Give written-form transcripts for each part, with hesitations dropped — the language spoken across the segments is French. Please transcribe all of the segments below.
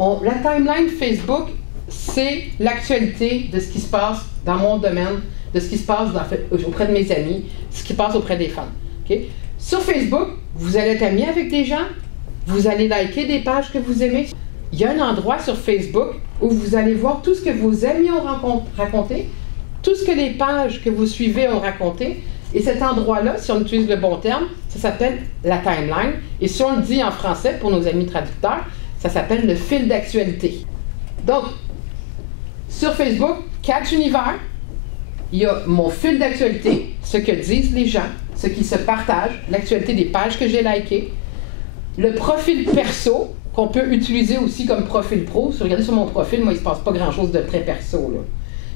La timeline Facebook, c'est l'actualité de ce qui se passe dans mon domaine, de ce qui se passe auprès de mes amis, ce qui se passe auprès des fans. Okay? Sur Facebook, vous allez être amis avec des gens, vous allez liker des pages que vous aimez. Il y a un endroit sur Facebook où vous allez voir tout ce que vos amis ont raconté, tout ce que les pages que vous suivez ont raconté. Et cet endroit-là, si on utilise le bon terme, ça s'appelle la timeline. Et si on le dit en français, pour nos amis traducteurs, ça s'appelle le fil d'actualité. Donc, sur Facebook, 4 univers. Il y a mon fil d'actualité, ce que disent les gens, ce qui se partage, l'actualité des pages que j'ai likées. Le profil perso, qu'on peut utiliser aussi comme profil pro. Si vous regardez sur mon profil, moi, il ne se passe pas grand-chose de très perso, là.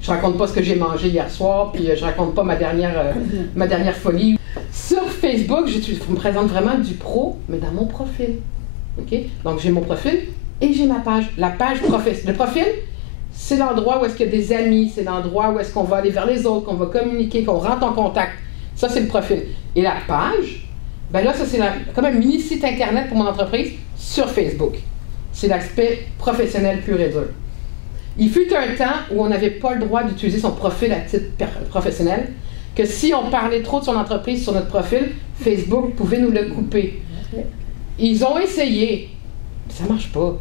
Je raconte pas ce que j'ai mangé hier soir, puis je raconte pas ma dernière folie. Sur Facebook, je me présente vraiment du pro, mais dans mon profil. Okay? Donc, j'ai mon profil et j'ai ma page. La page profil. Le profil, c'est l'endroit où est-ce qu'il y a des amis, c'est l'endroit où est-ce qu'on va aller vers les autres, qu'on va communiquer, qu'on rentre en contact. Ça, c'est le profil. Et la page, ben là, ça, c'est comme un mini site Internet pour mon entreprise sur Facebook. C'est l'aspect professionnel pur et dur. Il fut un temps où on n'avait pas le droit d'utiliser son profil à titre professionnel, que si on parlait trop de son entreprise sur notre profil, Facebook pouvait nous le couper. Ils ont essayé, ça ne marche pas.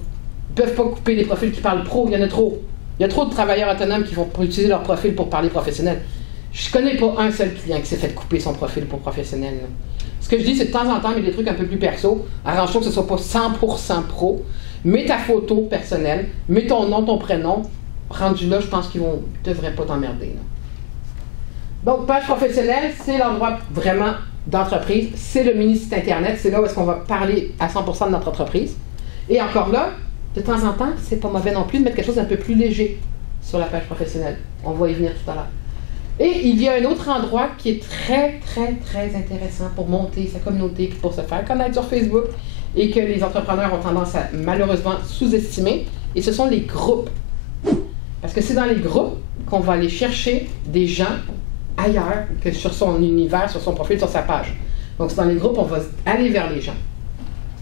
Ils ne peuvent pas couper les profils qui parlent pro, il y en a trop. Il y a trop de travailleurs autonomes qui vont utiliser leur profil pour parler professionnel. Je ne connais pas un seul client qui s'est fait couper son profil pour professionnel. Là. Ce que je dis, c'est de temps en temps, mais des trucs un peu plus perso. Arrange-toi que ce ne soit pas 100% pro. Mets ta photo personnelle, mets ton nom, ton prénom. Rendu là, je pense qu'ils ne devraient pas t'emmerder. Donc, page professionnelle, c'est l'endroit vraiment d'entreprise. C'est le mini-site Internet. C'est là où est-ce qu'on va parler à 100% de notre entreprise. Et encore là, de temps en temps, c'est pas mauvais non plus de mettre quelque chose d'un peu plus léger sur la page professionnelle. On va y venir tout à l'heure. Et il y a un autre endroit qui est très, très, très intéressant pour monter sa communauté et pour se faire connaître sur Facebook et que les entrepreneurs ont tendance à malheureusement sous-estimer, et ce sont les groupes. Parce que c'est dans les groupes qu'on va aller chercher des gens ailleurs que sur son univers, sur son profil, sur sa page. Donc c'est dans les groupes, on va aller vers les gens.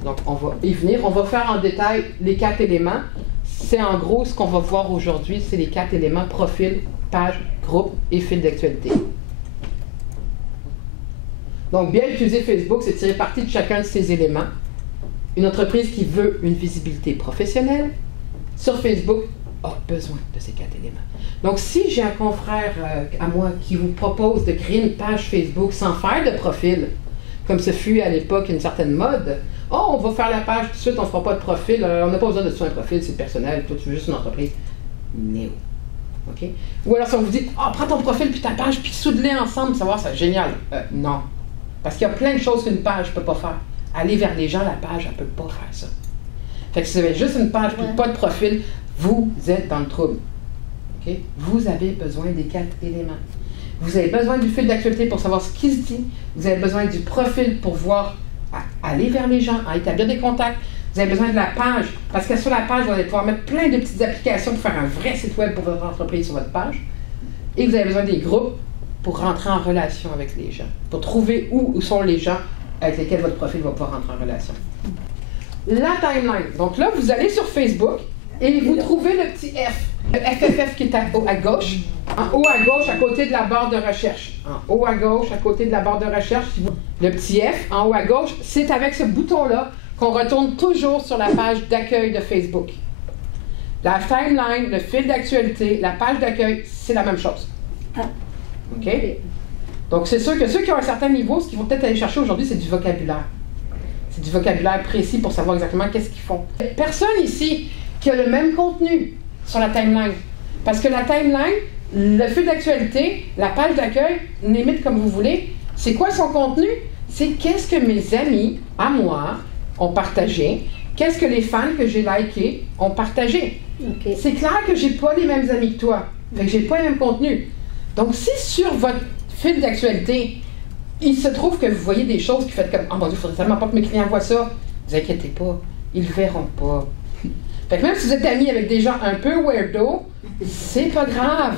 Donc on va y venir, on va faire en détail les 4 éléments. C'est en gros ce qu'on va voir aujourd'hui, c'est les 4 éléments: profil, page, groupe et fil d'actualité. Donc bien utiliser Facebook, c'est tirer parti de chacun de ces éléments. Une entreprise qui veut une visibilité professionnelle sur Facebook a besoin de ces 4 éléments. Donc si j'ai un confrère à moi qui vous propose de créer une page Facebook sans faire de profil, comme ce fut à l'époque une certaine mode, « Oh, on va faire la page tout de suite, on ne fera pas de profil, on n'a pas besoin de faire un profil, c'est personnel, toi tu veux juste une entreprise. » Néo. OK? Ou alors si on vous dit « Oh, prends ton profil puis ta page, puis soude-les ensemble, savoir, c'est génial. » Non. Parce qu'il y a plein de choses qu'une page ne peut pas faire. Aller vers les gens, la page, elle ne peut pas faire ça. Fait que si vous avez juste une page puis pas de profil, vous êtes dans le trouble. OK? Vous avez besoin des 4 éléments. Vous avez besoin du fil d'actualité pour savoir ce qui se dit. Vous avez besoin du profil pour voir, aller vers les gens, à établir des contacts. Vous avez besoin de la page, parce que sur la page, vous allez pouvoir mettre plein de petites applications pour faire un vrai site web pour votre entreprise sur votre page. Et vous avez besoin des groupes pour rentrer en relation avec les gens, pour trouver où sont les gens avec lesquels votre profil va pouvoir rentrer en relation. La timeline. Donc là, vous allez sur Facebook et vous trouvez le petit F. Le FFF qui est à gauche. En haut à gauche, à côté de la barre de recherche. En haut à gauche, à côté de la barre de recherche, le petit F en haut à gauche, c'est avec ce bouton-là qu'on retourne toujours sur la page d'accueil de Facebook. La timeline, le fil d'actualité, la page d'accueil, c'est la même chose. OK? Donc, c'est sûr que ceux qui ont un certain niveau, ce qu'ils vont peut-être aller chercher aujourd'hui, c'est du vocabulaire. C'est du vocabulaire précis pour savoir exactement qu'est-ce qu'ils font. Personne ici qui a le même contenu sur la timeline. Parce que la timeline, le fil d'actualité, la page d'accueil, limite comme vous voulez, c'est quoi son contenu? C'est qu'est-ce que mes amis, à moi, ont partagé, qu'est-ce que les fans que j'ai likés ont partagé. Okay. C'est clair que j'ai pas les mêmes amis que toi, fait que j'ai pas le même contenu. Donc si sur votre fil d'actualité, il se trouve que vous voyez des choses qui faites comme « Oh mon Dieu, il faudrait tellement pas que mes clients voient ça », vous inquiétez pas, ils le verront pas. Fait que même si vous êtes amis avec des gens un peu weirdo, c'est pas grave.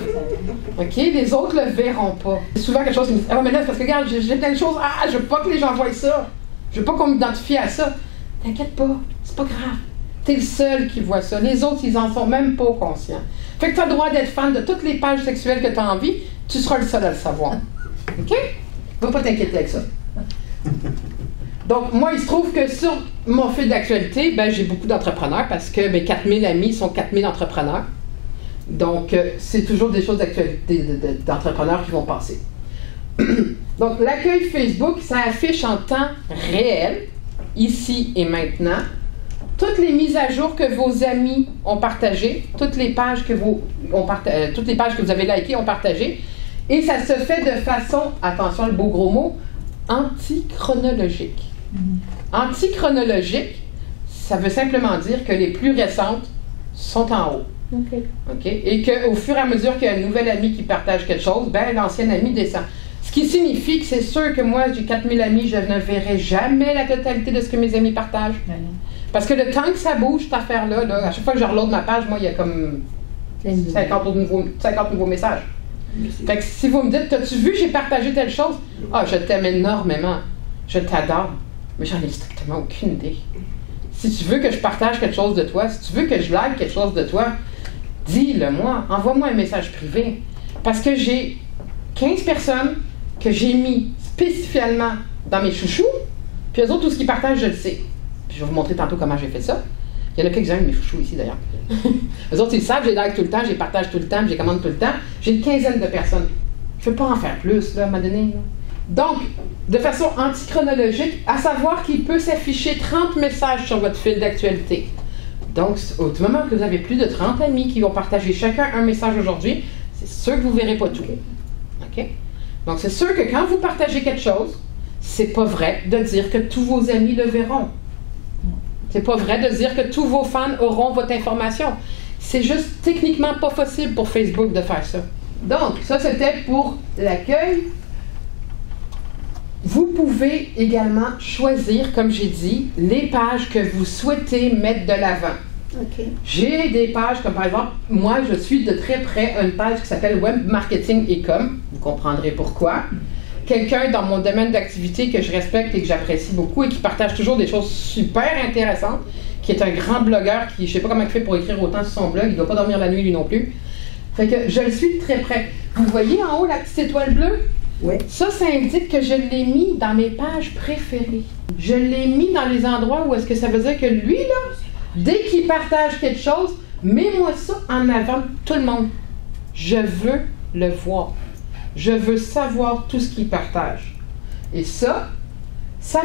OK? Les autres le verront pas. C'est souvent quelque chose qui me dit « Ah, mais là, parce que regarde, j'ai plein de choses, je veux pas que les gens voient ça. Je veux pas qu'on m'identifie à ça. » T'inquiète pas, c'est pas grave. T'es le seul qui voit ça. Les autres, ils en sont même pas conscients. Fait que tu as le droit d'être fan de toutes les pages sexuelles que tu as envie, tu seras le seul à le savoir. OK? Va pas t'inquiéter avec ça. Donc, moi, il se trouve que sur mon fil d'actualité, ben, j'ai beaucoup d'entrepreneurs parce que mes 4000 amis sont 4000 entrepreneurs. Donc, c'est toujours des choses d'actualité d'entrepreneurs qui vont passer. Donc, l'accueil Facebook, ça affiche en temps réel, ici et maintenant, toutes les mises à jour que vos amis ont partagées, toutes les pages que vous avez likées ont partagées, et ça se fait de façon, attention le beau gros mot, antichronologique. Antichronologique, ça veut simplement dire que les plus récentes sont en haut. OK? Et qu'au fur et à mesure qu'il y a un nouvel ami qui partage quelque chose, ben l'ancien ami descend. Ce qui signifie que c'est sûr que moi, j'ai 4000 amis, je ne verrai jamais la totalité de ce que mes amis partagent. Parce que le temps que ça bouge, cette affaire-là, là, à chaque fois que je reload ma page, moi, il y a comme 50 nouveaux messages. Fait que si vous me dites, t'as-tu vu, j'ai partagé telle chose? Ah, je t'aime énormément. Je t'adore. Mais j'en ai strictement aucune idée. Si tu veux que je partage quelque chose de toi, si tu veux que je like quelque chose de toi, dis-le-moi. Envoie-moi un message privé. Parce que j'ai 15 personnes que j'ai mis spécifiquement dans mes chouchous, puis eux autres, tout ce qu'ils partagent, je le sais. Puis je vais vous montrer tantôt comment j'ai fait ça. Il y en a quelques-uns de mes chouchous ici, d'ailleurs. Eux autres, ils savent, je les like tout le temps, je les partage tout le temps, je les commande tout le temps. J'ai une quinzaine de personnes. Je ne peux pas en faire plus, là, à un moment donné. Là. Donc, de façon antichronologique, à savoir qu'il peut s'afficher 30 messages sur votre fil d'actualité. Donc, au moment que vous avez plus de 30 amis qui vont partager chacun un message aujourd'hui, c'est sûr que vous ne verrez pas tout. OK? Donc, c'est sûr que quand vous partagez quelque chose, c'est pas vrai de dire que tous vos amis le verront. C'est pas vrai de dire que tous vos fans auront votre information. C'est juste techniquement pas possible pour Facebook de faire ça. Donc, ça, c'était pour l'accueil. Vous pouvez également choisir, comme j'ai dit, les pages que vous souhaitez mettre de l'avant. Okay. J'ai des pages comme par exemple, moi je suis de très près une page qui s'appelle Web Marketing et Com. Vous comprendrez pourquoi. Quelqu'un dans mon domaine d'activité que je respecte et que j'apprécie beaucoup et qui partage toujours des choses super intéressantes, qui est un grand blogueur qui, je sais pas comment il fait pour écrire autant sur son blog, il ne doit pas dormir la nuit lui non plus. Fait que je le suis de très près. Vous voyez en haut la petite étoile bleue? Oui. Ça indique que je l'ai mis dans mes pages préférées. Je l'ai mis dans les endroits où est-ce que ça veut dire que lui, là, dès qu'il partage quelque chose, mets-moi ça en avant de tout le monde. Je veux le voir. Je veux savoir tout ce qu'il partage. Et ça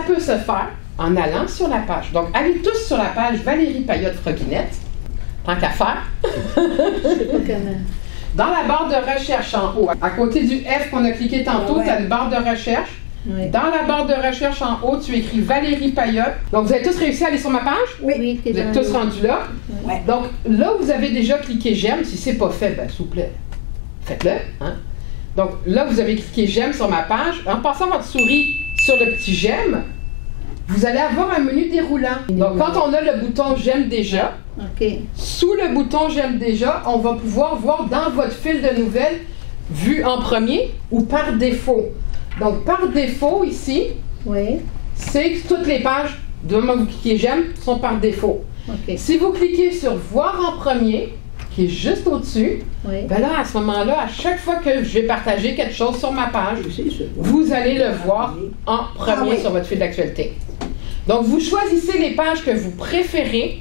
peut se faire en allant sur la page. Donc, allez tous sur la page Valérie Payotte-Froguinette, tant qu'à faire. Je sais pas comment. Dans la barre de recherche en haut, à côté du F qu'on a cliqué tantôt, tu as une barre de recherche. Oui. Dans la barre de recherche en haut, tu écris Valérie Payotte. Donc, vous avez tous réussi à aller sur ma page? Oui, Vous êtes tous rendus là? Oui. Donc, là, vous avez déjà cliqué j'aime. Si ce n'est pas fait, ben, s'il vous plaît, faites-le. Hein? Donc, là, vous avez cliqué j'aime sur ma page. En passant votre souris sur le petit j'aime, vous allez avoir un menu déroulant. Donc, quand on a le bouton j'aime déjà, Okay. sous le bouton j'aime déjà, on va pouvoir voir dans votre fil de nouvelles, vu en premier ou par défaut. Donc, par défaut, ici, Oui. c'est que toutes les pages, du moment que vous cliquez j'aime, sont par défaut. Okay. Si vous cliquez sur voir en premier, qui est juste au-dessus, Oui. ben là, à ce moment-là, à chaque fois que je vais partager quelque chose sur ma page, vous allez le voir en premier sur votre fil d'actualité. Donc, vous choisissez les pages que vous préférez,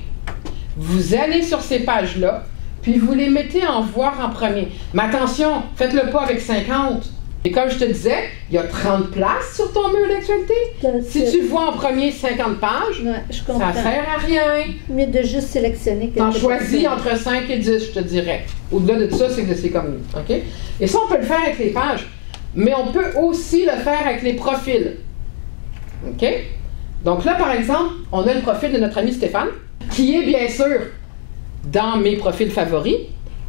vous allez sur ces pages-là, puis vous les mettez en voir en premier. Mais attention, faites-le pas avec 50. Et comme je te disais, il y a 30 places sur ton mur d'actualité. Si tu vois en premier 50 pages, Ouais, je comprends. ça sert à rien. Mieux de juste sélectionner quelque T'en chose. choisis entre 5 et 10, je te dirais. Au-delà de ça, c'est que c'est comme nous. OK? Et ça, on peut le faire avec les pages. Mais on peut aussi le faire avec les profils. OK? Donc là, par exemple, on a le profil de notre ami Stéphane, qui est bien sûr dans mes profils favoris.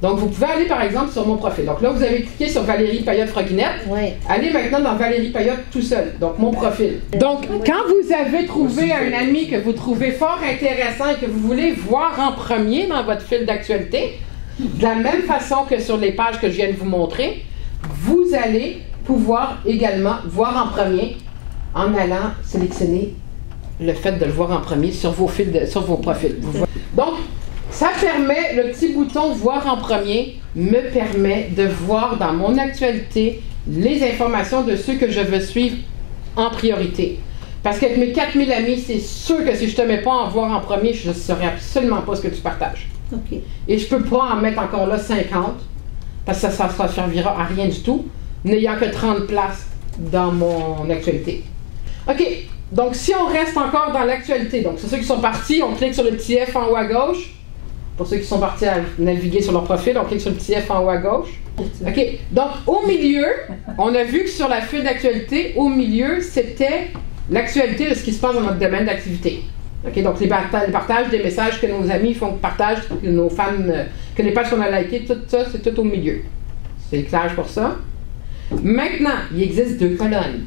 Donc, vous pouvez aller, par exemple, sur mon profil. Donc là, vous avez cliqué sur Valérie Payotte-Froguinette. Oui. Allez maintenant dans Valérie Payotte tout seul. Donc, mon profil. Donc, quand vous avez trouvé un ami que vous trouvez fort intéressant et que vous voulez voir en premier dans votre fil d'actualité, de la même façon que sur les pages que je viens de vous montrer, vous allez pouvoir également voir en premier en allant sélectionner le fait de le voir en premier sur vos profils. Donc, ça permet, le petit bouton voir en premier me permet de voir dans mon actualité les informations de ceux que je veux suivre en priorité. Parce qu'avec mes 4000 amis, c'est sûr que si je ne te mets pas en voir en premier, je ne saurais absolument pas ce que tu partages. OK. Et je ne peux pas en mettre encore là 50, parce que ça ne servira à rien du tout, n'ayant que 30 places dans mon actualité. OK, donc si on reste encore dans l'actualité, donc c'est ceux qui sont partis, on clique sur le petit F en haut à gauche. Pour ceux qui sont partis à naviguer sur leur profil, on clique sur le petit F en haut à gauche. OK, donc au milieu, on a vu que sur la file d'actualité, au milieu, c'était l'actualité de ce qui se passe dans notre domaine d'activité. OK, donc les partages des messages que nos amis font, partagent, que nos fans, que les pages qu'on a likées, tout ça, c'est tout au milieu. C'est clair pour ça. Maintenant, il existe deux colonnes.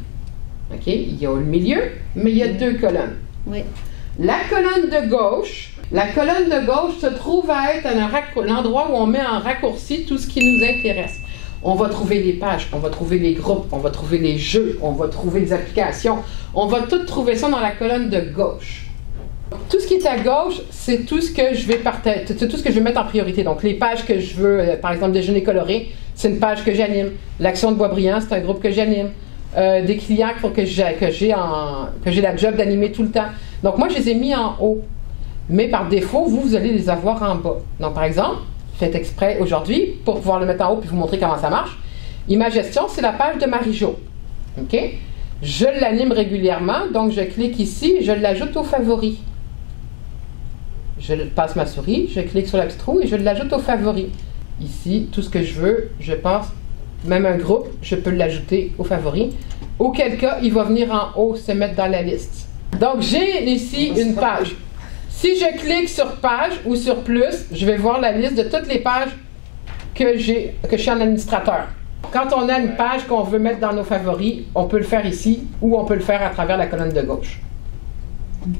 OK, il y a le milieu, mais il y a deux colonnes. Oui. La colonne de gauche se trouve à être l'endroit où on met en raccourci tout ce qui nous intéresse. On va trouver les pages, on va trouver les groupes, on va trouver les jeux, on va trouver les applications. On va tout trouver ça dans la colonne de gauche. Tout ce qui est à gauche, c'est tout ce que je vais partager, c'est tout ce que je vais mettre en priorité. Donc les pages que je veux, par exemple Déjeuner coloré, c'est une page que j'anime. L'Action de Boisbriand, c'est un groupe que j'anime. Des clients que j'ai la job d'animer tout le temps. Donc moi, je les ai mis en haut. Mais par défaut, vous allez les avoir en bas. Donc par exemple, faites exprès aujourd'hui pour pouvoir le mettre en haut puis vous montrer comment ça marche. Imagestion, c'est la page de Marie-Jo. OK? Je l'anime régulièrement, donc je clique ici et je l'ajoute aux favoris. Je passe ma souris, je clique sur la petite roue et je l'ajoute aux favoris. Ici, tout ce que je veux, je passe, même un groupe, je peux l'ajouter aux favoris. Auquel cas, il va venir en haut, se mettre dans la liste. Donc, j'ai ici une page. Si je clique sur page ou sur plus, je vais voir la liste de toutes les pages que je suis en administrateur. Quand on a une page qu'on veut mettre dans nos favoris, on peut le faire ici ou on peut le faire à travers la colonne de gauche.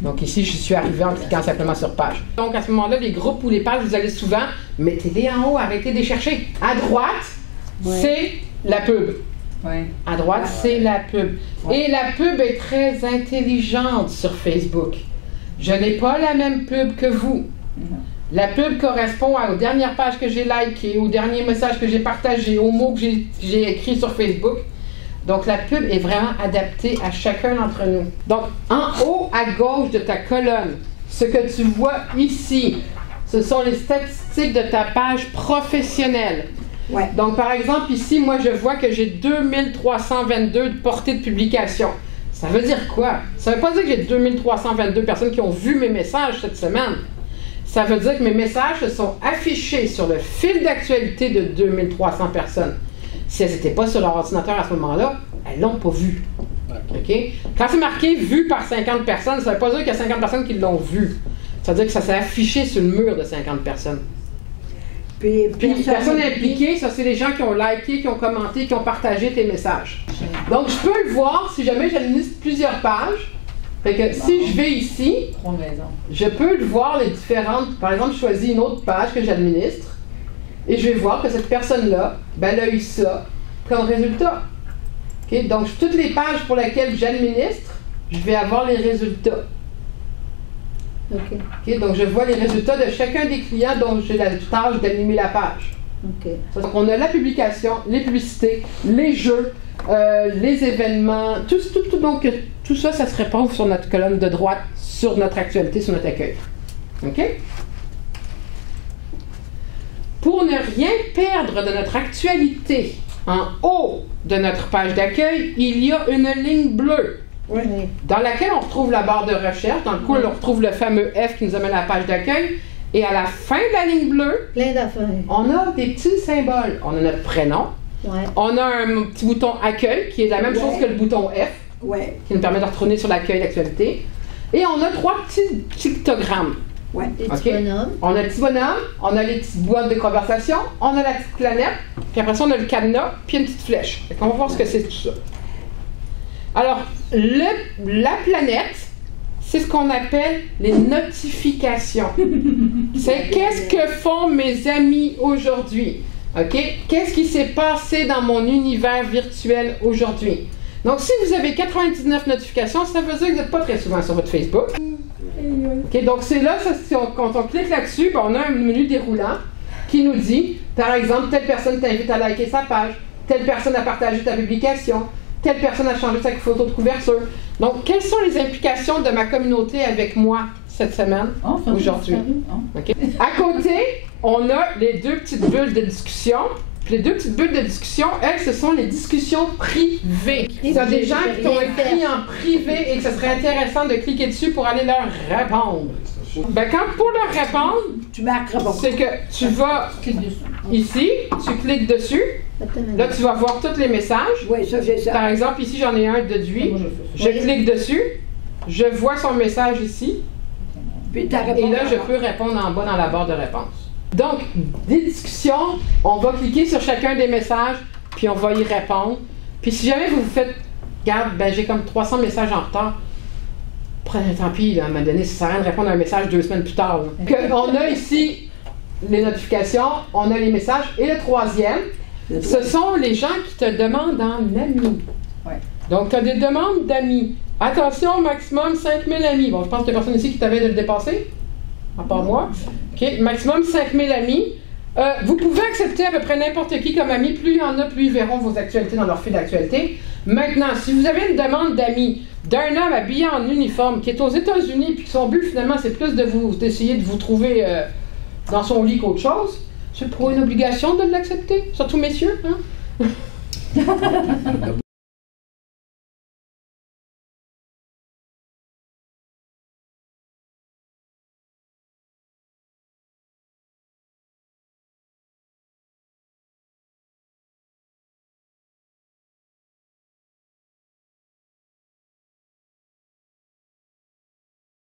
Donc ici, je suis arrivé en cliquant simplement sur page. Donc à ce moment-là, les groupes ou les pages, vous allez souvent, mettez-les en haut, arrêtez de les chercher. À droite, c'est la pub. Ouais. À droite, c'est la pub. Et la pub est très intelligente sur Facebook. Je n'ai pas la même pub que vous. La pub correspond aux dernières pages que j'ai likées, aux derniers messages que j'ai partagés, aux mots que j'ai écrits sur Facebook. Donc, la pub est vraiment adaptée à chacun d'entre nous. Donc, en haut à gauche de ta colonne, ce que tu vois ici, ce sont les statistiques de ta page professionnelle. Ouais. Donc, par exemple, ici, moi, je vois que j'ai 2322 portées de publication. Ça veut dire quoi? Ça ne veut pas dire que j'ai 2322 personnes qui ont vu mes messages cette semaine. Ça veut dire que mes messages se sont affichés sur le fil d'actualité de 2300 personnes. Si elles n'étaient pas sur leur ordinateur à ce moment-là, elles ne l'ont pas vu. OK? Quand c'est marqué « vu par 50 personnes », ça ne veut pas dire qu'il y a 50 personnes qui l'ont vu. Ça veut dire que ça s'est affiché sur le mur de 50 personnes. Puis les personnes impliquées, ça c'est les gens qui ont liké, qui ont commenté, qui ont partagé tes messages. Donc je peux le voir si jamais j'administre plusieurs pages. Fait que si je vais ici, je peux le voir les différentes. Par exemple, je choisis une autre page que j'administre et je vais voir que cette personne-là, ben, elle a eu ça comme résultat. Okay? Donc toutes les pages pour lesquelles j'administre, je vais avoir les résultats. Okay, donc je vois les résultats de chacun des clients dont j'ai la tâche d'animer la page. Okay. Donc on a la publication, les publicités, les jeux, les événements, donc tout ça, ça se répond sur notre colonne de droite, sur notre actualité, sur notre accueil. OK? Pour ne rien perdre de notre actualité, en haut de notre page d'accueil, il y a une ligne bleue. Oui. Dans laquelle on retrouve la barre de recherche, dans le coup, on retrouve le fameux F qui nous amène à la page d'accueil, et à la fin de la ligne bleue, Plein d'affaires. on a des petits symboles. On a notre prénom, Ouais. on a un petit bouton accueil, qui est la même chose que le bouton F, Ouais. qui nous permet de retourner sur l'accueil d'actualité, et on a 3 petits pictogrammes. Ouais. Les OK? petits bonhommes. On a le petit bonhomme, on a les petites boîtes de conversation, on a la petite planète, puis après ça, on a le cadenas, puis une petite flèche. On va voir ce que c'est tout ça. Alors, la planète, c'est ce qu'on appelle les notifications. C'est qu'est-ce que font mes amis aujourd'hui. OK? Qu'est-ce qui s'est passé dans mon univers virtuel aujourd'hui? Donc, si vous avez 99 notifications, ça veut dire que vous n'êtes pas très souvent sur votre Facebook. OK, donc c'est là, quand on clique là-dessus, ben, on a un menu déroulant qui nous dit, par exemple, telle personne t'invite à liker sa page, telle personne a partagé ta publication, telle personne a changé sa photo de couverture. Donc, quelles sont les implications de ma communauté avec moi cette semaine, aujourd'hui? Okay. À côté, on a les deux petites bulles de discussion. Puis les deux petites bulles de discussion, elles, ce sont les discussions privées. Il y a des gens qui t'ont écrit en privé et que ce serait intéressant de cliquer dessus pour aller leur répondre. Ben, quand pour leur répondre, tu marques répondre. C'est que tu vas ici, tu cliques dessus. Là, tu vas voir tous les messages. Oui, ça, j'ai ça. Par exemple, ici, j'en ai un de lui. Je clique dessus. Je vois son message ici. Puis et là, je peux répondre en bas dans la barre de réponse. Donc, des discussions, on va cliquer sur chacun des messages, puis on va y répondre. Puis si jamais vous vous faites, regarde, ben j'ai comme 300 messages en retard, prenez tant pis, là, à un moment donné, ça sert à rien de répondre à un message 2 semaines plus tard. On a ici les notifications, on a les messages, et le troisième, ce sont les gens qui te demandent en ami. Ouais. Donc, tu as des demandes d'amis. Attention, maximum 5000 amis. Bon, je pense qu'il y a personne ici qui t'avait de le dépasser, à part moi. OK, maximum 5000 amis. Vous pouvez accepter à peu près n'importe qui comme ami. Plus il y en a, plus ils verront vos actualités dans leur fil d'actualité. Maintenant, si vous avez une demande d'amis d'un homme habillé en uniforme qui est aux États-Unis puis que son but finalement c'est plus d'essayer de vous trouver dans son lit qu'autre chose, c'est pour une obligation de l'accepter, surtout messieurs. Hein?